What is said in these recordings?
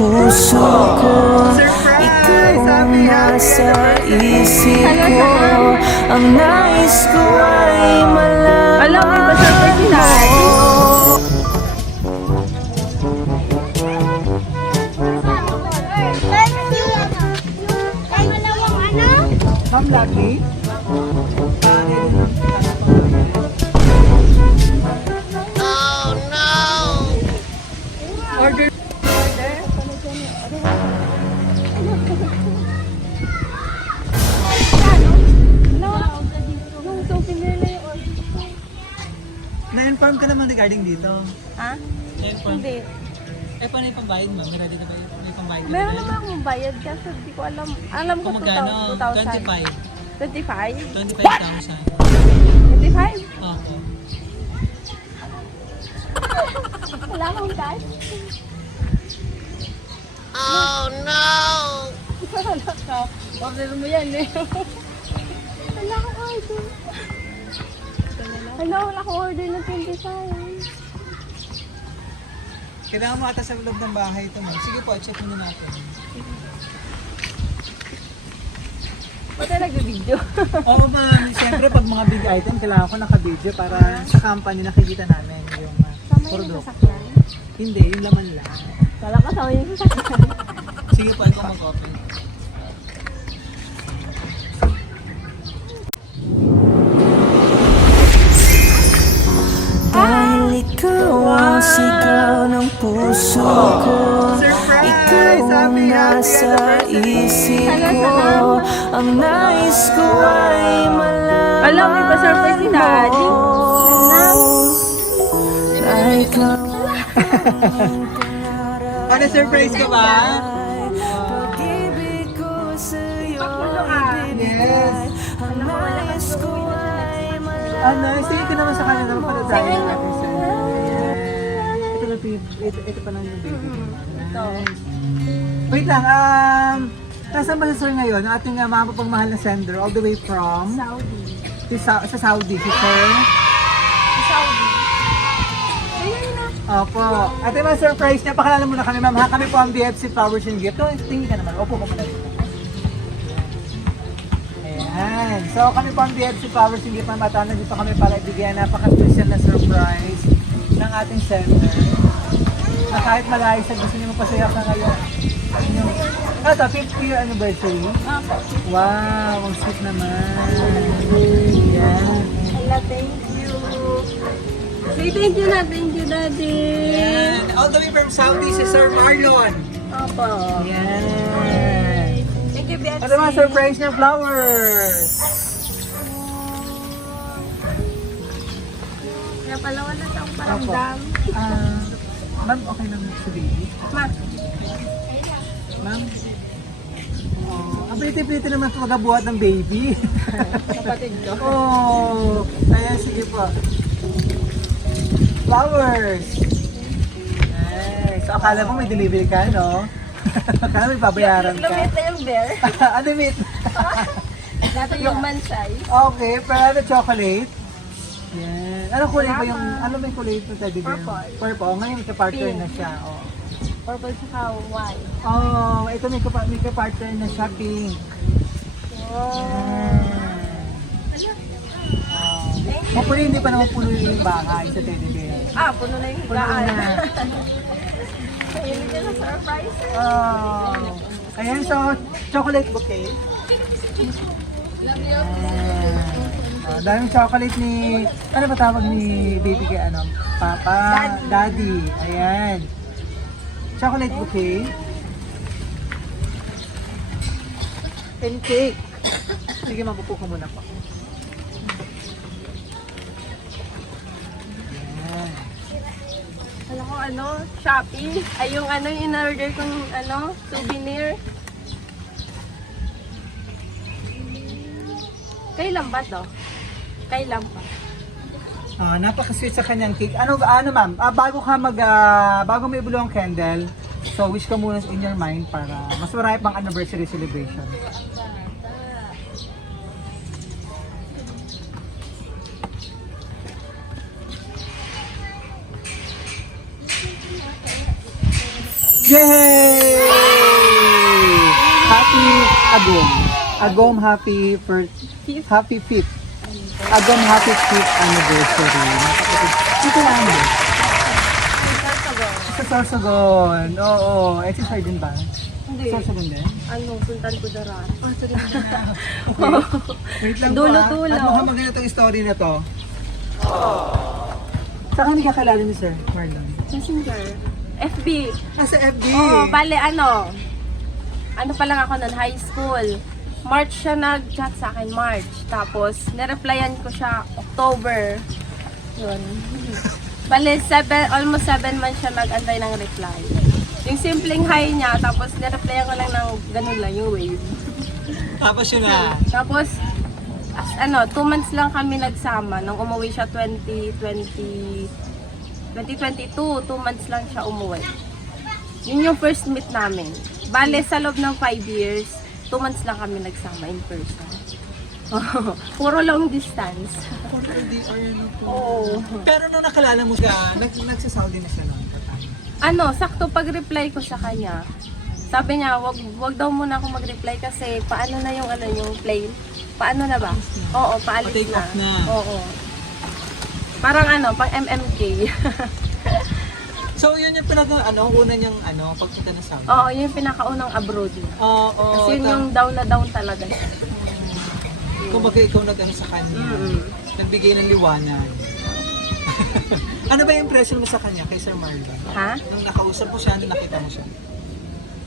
puso ko. Ikaw ang nasa isip ko. Ang nais ko ay Alam mo ba sa malaman mo. Ma'am Lucky? Order. Na-inform ka naman regarding dito. Ha? Na-inform. Hindi. Eh, paano yung pambayad, ma'am? Ready na ba yun? May pambayad ka na Meron ba yun? naman akong bayad kasi hindi ko alam. Alam ko Kung magkano? 2,000. 25. 25? 25,000. 25? Opo. Wala akong cash. Oh no! Wala ka. Order mo yan eh. Wala akong order. Wala akong order na 25. Kailangan mo ata sa loob ng bahay ito, ma'am. Sige po, check muna natin. Ba't na nag-video? Oo, ma'am. Siyempre, pag mga big item, kailangan ko naka-video para sa company nakikita namin yung Sama yung produkto. sasakyan. Hindi, yung laman lang. Kala ka sama yung sasakyan. Sige po, ikaw mag-open. Dahil ikaw ang sigaw ng puso ko. Ikaw ang nasa isip ko. Ang nais ko ay malaman Alam mo ba surprise si Daddy? Na ikaw Ano, surprise ka ba? pag-ibig ko sa'yo Yes. ang nais ko ay Ano, sige ko naman sa kanya naman para tayo natin sa ito na ito pa lang yung baby. Nice. Wait lang, nasaan ba si sir ngayon? Ang ating mapapagmahal na sender all the way from Saudi. sa Saudi, si sir. Saudi. Ayun na. Opo. At yung mga surprise niya, pakilala muna kami, ma'am. Ha? Kami po ang BFC Flowers and Gift. Tingin ka naman. Opo ka muna dito. Ayan. So, kami po ang BFC Flowers and Gift, ma'am. At nandito kami para ibigyan napaka-special na surprise ng ating sender. Na kahit malayo sa gusto niyo mapasaya ka ngayon. Ito, 50 year anniversary. Wow, ang sweet naman. Yan. Hala, thank you. Say thank you na, thank you, Daddy. Yan. All the way from Saudi, si Sir Marlon. Opo. Yan. Thank you, BFC. Ano mga surprise niya, flowers? Kaya pala wala akong paramdam. Ma'am, okay lang sa baby? Ma, Ma'am? Ang pretty-pretty naman ito magabuhat ng baby. kapatid ko. Oh, ayan, sige po. Flowers. Nice. So, akala mo may delivery ka, no? Akala may babayaran ka. Lumit na yung bear. Ano, meet? Dati yung mansay. Okay, pero chocolate. Yan. Ano kulay ba yung, ano may kulay ito teddy bear? Purple. Purple. Ngayon may partner Pink. na siya. Oh. Purple saka white. Oh, ito may partner na siya, pink. Hopefully hindi pa naman puno yung bahay sa teddy bear. Puno na yung Puno higaan. na. Kainin niya na surprise. Oh. Ayan, so chocolate bouquet. Daming chocolate ni, ano ba tawag ni baby kay ano? Papa, Daddy. Ayan. Chocolate bouquet. And cake. Sige, mapupo ko muna po. Ayan. Alam ko Shopee. Ay yung yung in-order kong souvenir. Kailan ba to? Kailan pa? Napaka-sweet sa kanyang cake. Ano ma'am? Bago ka bago may bulo ang candle, so wish ka muna in your mind para mas marami pang anniversary celebration. Yay! Agom. Agom, happy happy 5th. Agom, happy 5th anniversary. Ito lang mo. Sa Sorsogon. Oo. Eh, si Sir din ba? Hindi. Sorsogon din? Ano, Sultan Kudarat. Okay. Wait lang po Dulo-dulo. At mukhang maganda itong story na to. Saan ka nagkakalala ni Sir Marlon? Messenger. FB. Sa FB. Oo, bale ano pa lang ako nun, high school. March siya nag-chat sa akin, March. Tapos, nireplyan ko siya October. Yun. Bale, almost 7 months siya nag-antay ng reply. Yung simpleng hi niya, tapos nireplyan ko lang ng ganun lang, yung wave. Tapos yun na. Tapos, 2 months lang kami nagsama. Nung umuwi siya 2022, 2 months lang siya umuwi. Yun yung first meet namin. Bale, sa loob ng 5 years, 2 months lang kami nagsama in person. Puro long distance. Oo. Pero nung nakalala mo siya, nagsasaudi na siya noon. Sakto pag-reply ko sa kanya. Sabi niya, wag daw muna ako mag-reply kasi paano na yung yung plane? Paano na ba? Oo, paalis Pa-take na. off na. Oo. Parang pang MMK. So yun yung una niyang pagpunta na Saudi. Oo, yun yung pinakaunang abroad niya. Oo. Kasi yun yung down na down talaga siya. Kung baga ikaw sa kanya, nagbigay ng liwanag. Ano ba yung impression mo sa kanya kay Sir Marlon? Ha? Nung nakausap mo siya, nung nakita mo siya?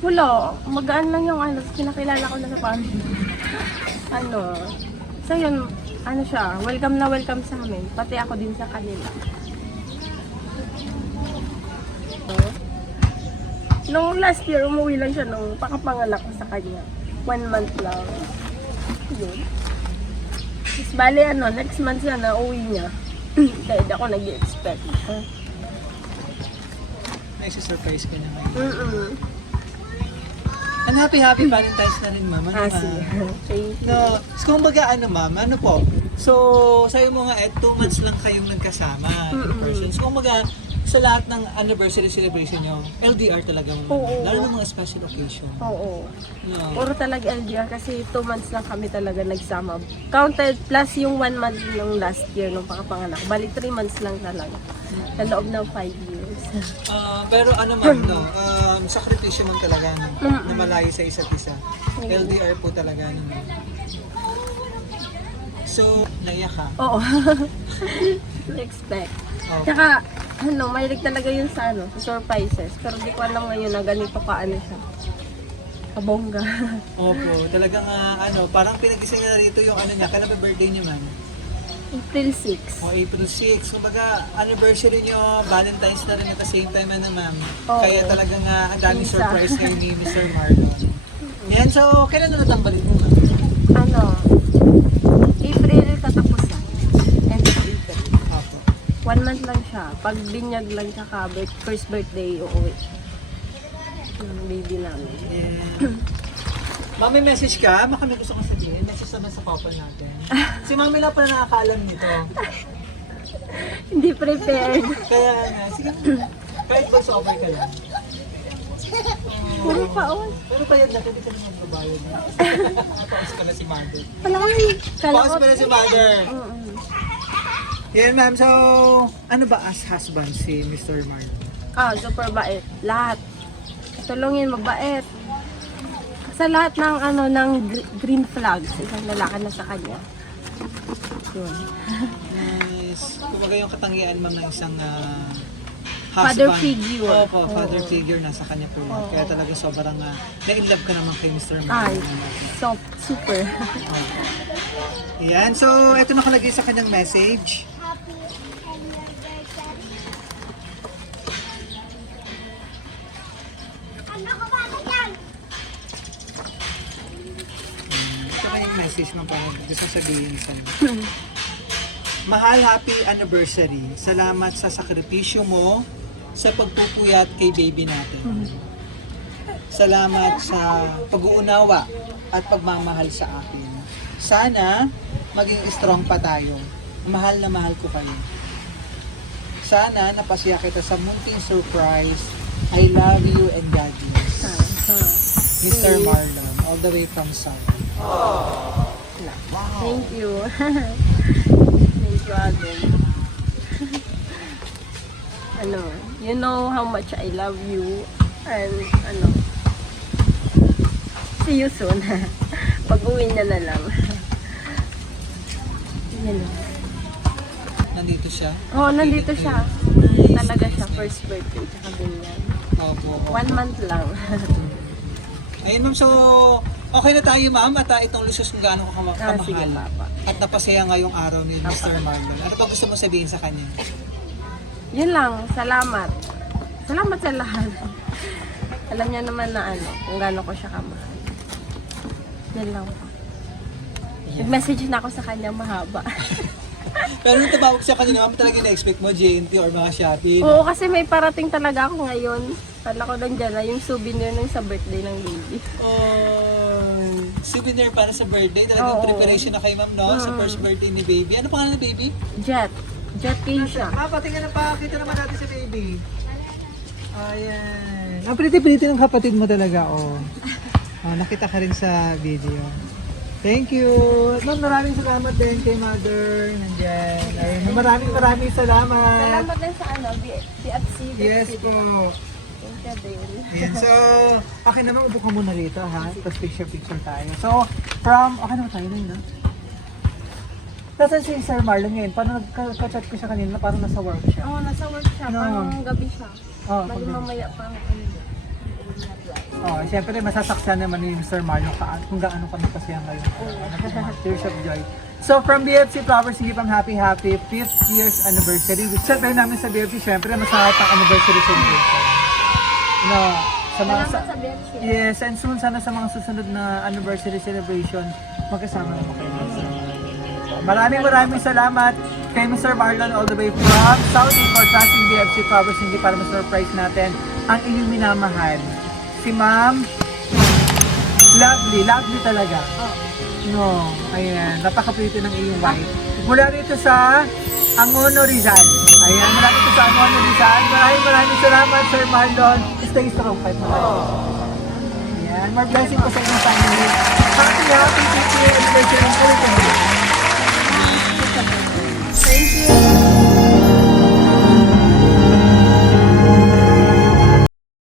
Wala. Magaan lang yung pinakilala ko na sa family. So yun, siya, welcome na welcome sa amin. Pati ako din sa kanila. Nung last year, umuwi lang siya nung pakapanganak ko sa kanya. 1 month lang. Yun. Tapos bali next month siya na uwi niya. Kaya di ako nag-expect. Nai-surprise ka naman. Mm-mm. And happy Valentine's na rin, ma'am. Sige. Thank you. No, so kung baga ma'am, po? So, sayo mo nga 2 months lang kayong nagkasama in person. So kung baga, sa lahat ng anniversary celebration nyo, LDR talaga mo. Oo. Lalo ng mga special occasion. Oo. No. Puro talaga LDR kasi 2 months lang kami talaga nagsama. Counted plus yung 1 month nung last year nung pakapanganak. Bali 3 months lang talaga. Sa loob ng 5 years. Pero ma'am, sakripisyo mo talaga na malayo sa isa't isa. LDR po talaga ma'am. So, naiyak ka? Oo. Expect. Okay. Tsaka, mahilig talaga yun sa sa surprises. Pero di ko alam ngayon na ganito ka siya. Kabongga. Opo, talagang parang pinag-ising na rito yung niya. Kailan ba birthday niya, ma'am? April 6. O April 6. Kumbaga, anniversary niyo, Valentine's na rin at the same time ma'am. Oo. Kaya talagang ang daming Isa. surprise kayo ni Mr. Marlon. Yan, so kailan na natambalin mo, ma'am? April katapusan. End of April. Opo. 1 month lang siya. Pag binyag lang siya first birthday, uuwi. Yung baby namin. Yeah. Ma'am, may message ka? Baka may gusto kong sabihin. Message naman sa couple natin. Si Mami lang pala nakakaalam nito. Hindi prepared. Kaya nga, sige. Kahit voice over ka lang. Puro paon. Pero payag na, hindi ka naman magbabayad. Paus pala si Mother. Paus pala si Mother. Yan ma'am, so ano ba as husband si Mr. Marlon? Super bait. Lahat. Tulungin, magbait. Sa lahat ng ng green flags, isang lalaki na sa kanya. Yun. Nice. Kumbaga yung katangian ma'am ng isang husband. Father figure. Opo, father figure nasa kanya po yan. Kaya talaga sobrang na-inlove ka naman kay Mr. Marlon. So, super. Yan, so ito nakalagay sa kanyang message. Ito kanyang message man para gusto sabihin sa Mahal, happy anniversary. Salamat sa sakripisyo mo sa pagpupuyat kay baby natin. Salamat sa pag-uunawa at pagmamahal sa akin. Sana maging strong pa tayo. Mahal na mahal ko kayo. Sana napasaya kita sa munting surprise. I love you and God bless. Mr. Marlon. all the way from Saudi. Thank you. Thank you, Alden. You know how much I love you. And, see you soon. Pag-uwi niya na lang. Yan lang. Nandito siya. Oo, nandito siya. Talaga siya, first birthday, tsaka ganyan. Opo. 1 month lang. Ayun ma'am, so okay na tayo ma'am at itong lusos kung gaano ka kamahal. Sige, Papa. At napasaya ngayong araw ni Mr. Marlon. Ano ba gusto mo sabihin sa kanya? Yun lang, salamat. Salamat sa lahat. Alam niya naman na kung gaano ko siya kamahal. Yan lang po. Nag-message na ako sa kanya mahaba. Pero nung tumawag siya kanina, ma'am, talaga na-expect mo JNT or mga Shopee? Oo, kasi may parating talaga ako ngayon. Kala ko nandyan na yung souvenir ng sa birthday ng baby. Oh, souvenir para sa birthday. Talagang Oo. preparation na kay ma'am, no? Sa first birthday ni baby. Ano pangalan ni baby? Jet. Jet Keisha. Patingin na pa. Kita naman natin si baby. Ayan. Ang pretty-pretty ng kapatid mo talaga, oh. Oh, nakita ka rin sa video. Thank you. Ma'am, maraming salamat din kay Mother. Nandiyan. Ayun, maraming salamat. Salamat din sa BFC. Yes po. Thank you din. Ayan, so, akin naman, upo ka muna rito, ha? Tapos picture tayo. So, okay naman tayo na yun, ha? Nasaan si Sir Marlon ngayon? Paano nagka-chat ko siya kanina? Parang nasa work siya. Oo, nasa work siya. No. Parang gabi siya. Oh, Bali mamaya pa oh, siyempre masasaksan naman ni Mr. Marlon kung gaano kami pasaya ngayon. Tears of joy. So from BFC Flowers, give them happy 5th years anniversary. Celebrate namin sa BFC, siyempre masarap ang anniversary celebration. No, sa mga Salamat sa BFC. yes, and soon sana sa mga susunod na anniversary celebration, magkasama naman kayo. Maraming salamat kay Mr. Marlon all the way from Saudi for trusting BFC Flowers, hindi para ma-surprise natin ang inyong minamahal. Si Ma'am, lovely talaga. No, ayan, napaka-pretty ng iyong white. Mula rito sa Angono Rizal. Ayan, mula rito sa Angono Rizal. Maraming salamat, Sir Marlon. Stay strong, kahit malayo. Ayan, more blessing po sa inyong family. Happy 50th year anniversary. Thank you.